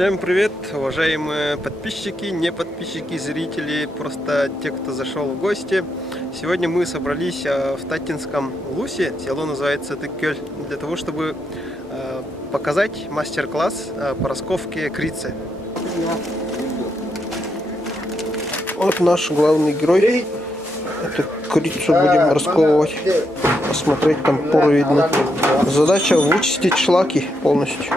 Всем привет, уважаемые подписчики, не подписчики, зрители, просто те, кто зашел в гости. Сегодня мы собрались в Татинском Лусе, село называется Тыккёль, для того, чтобы показать мастер-класс по расковке крицы. Вот наш главный герой. Эту крицу будем расковывать. Посмотреть, там поры видно. Задача вычистить шлаки полностью.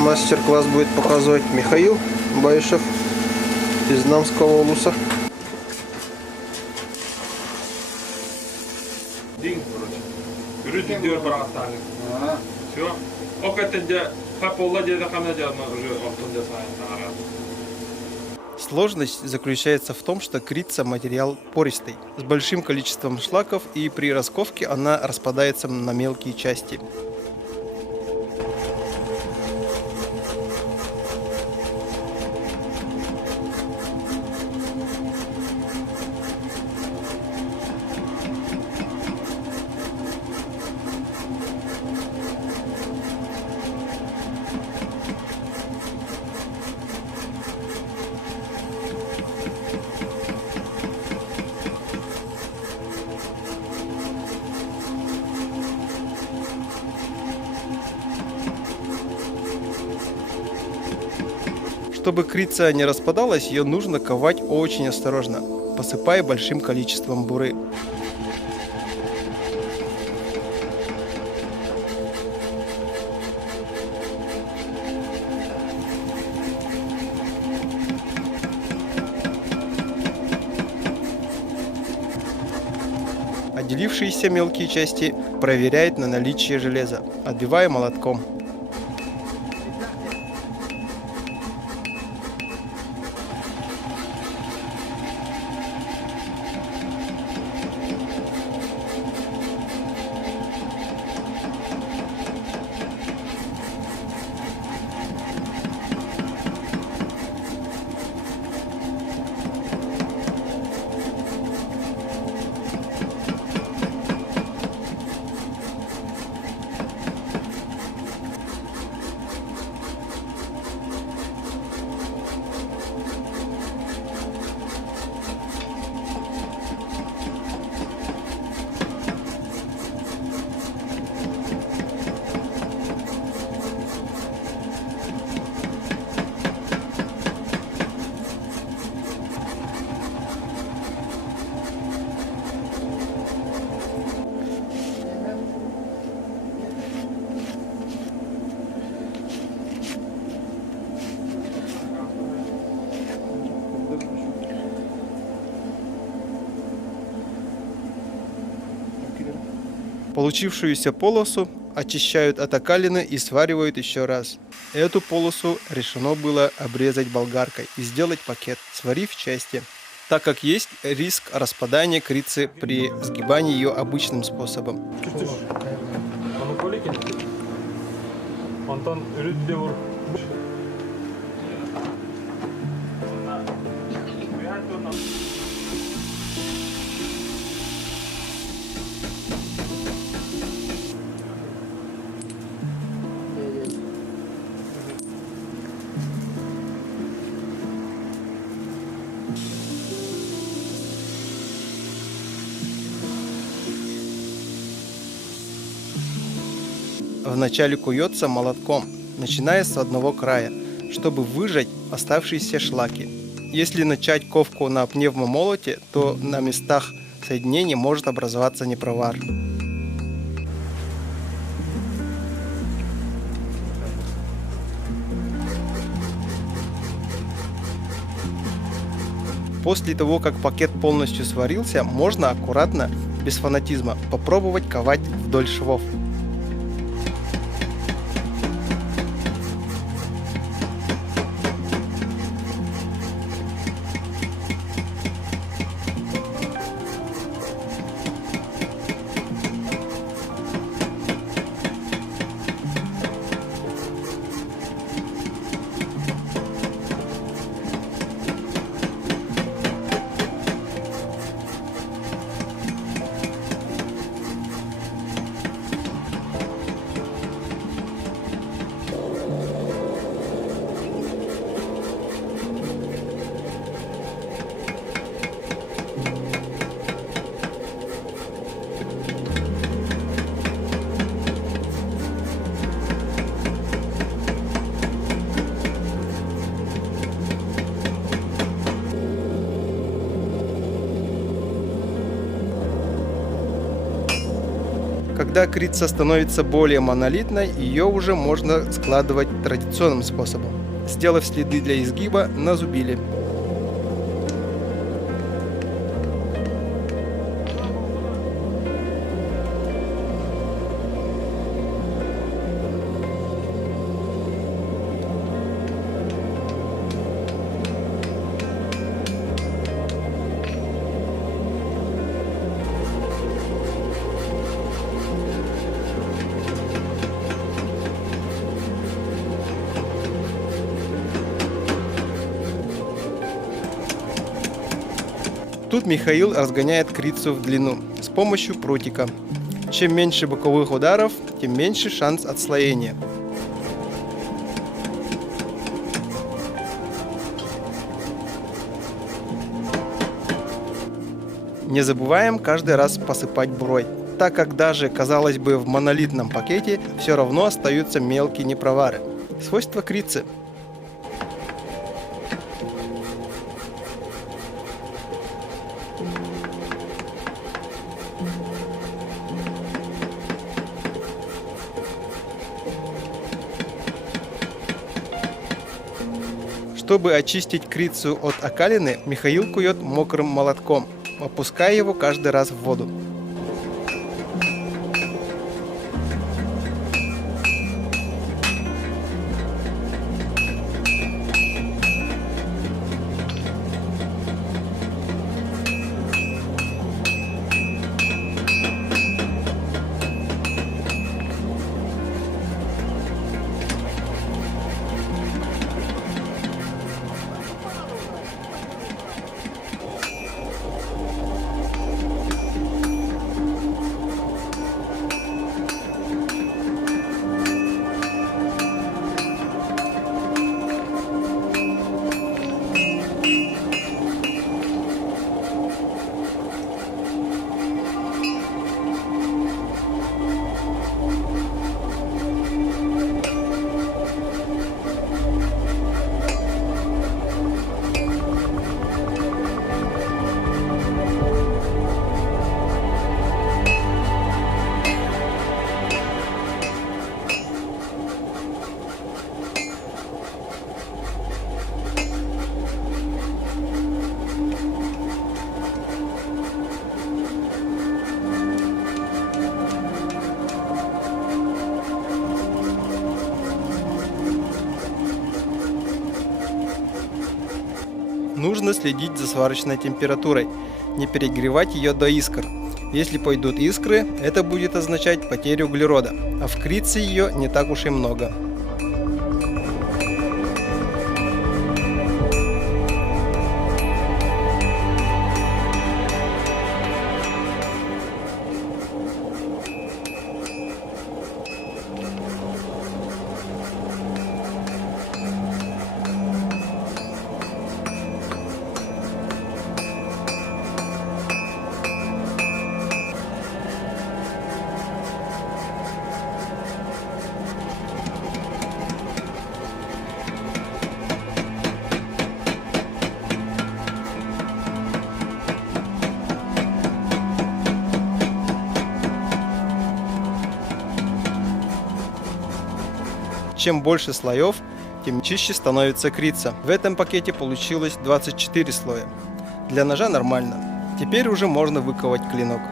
Мастер-класс будет показывать Михаил Баишев из Намского Луса. Сложность заключается в том, что крица материал пористый, с большим количеством шлаков, и при расковке она распадается на мелкие части. Чтобы крица не распадалась, ее нужно ковать очень осторожно, посыпая большим количеством буры. Отделившиеся мелкие части проверяют на наличие железа, отбивая молотком. Получившуюся полосу очищают от окалины и сваривают еще раз. Эту полосу решено было обрезать болгаркой и сделать пакет, сварив в части, так как есть риск распадания крицы при сгибании ее обычным способом. Вначале куется молотком, начиная с одного края, чтобы выжать оставшиеся шлаки. Если начать ковку на пневмомолоте, то на местах соединения может образоваться непровар. После того, как пакет полностью сварился, можно аккуратно, без фанатизма, попробовать ковать вдоль швов. Когда крица становится более монолитной, ее уже можно складывать традиционным способом, сделав следы для изгиба на зубиле. Тут Михаил разгоняет крицу в длину с помощью прутика. Чем меньше боковых ударов, тем меньше шанс отслоения. Не забываем каждый раз посыпать бурой, так как даже, казалось бы, в монолитном пакете все равно остаются мелкие непровары. Свойства крицы. Чтобы очистить крицу от окалины, Михаил кует мокрым молотком, опуская его каждый раз в воду. Нужно следить за сварочной температурой, не перегревать ее до искр. Если пойдут искры, это будет означать потерю углерода, а в крице ее не так уж и много. Чем больше слоев, тем чище становится крица. В этом пакете получилось 24 слоя. Для ножа нормально. Теперь уже можно выковать клинок.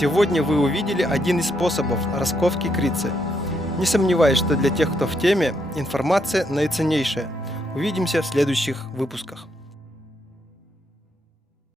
Сегодня вы увидели один из способов расковки крицы. Не сомневаюсь, что для тех, кто в теме, информация наиценнейшая. Увидимся в следующих выпусках.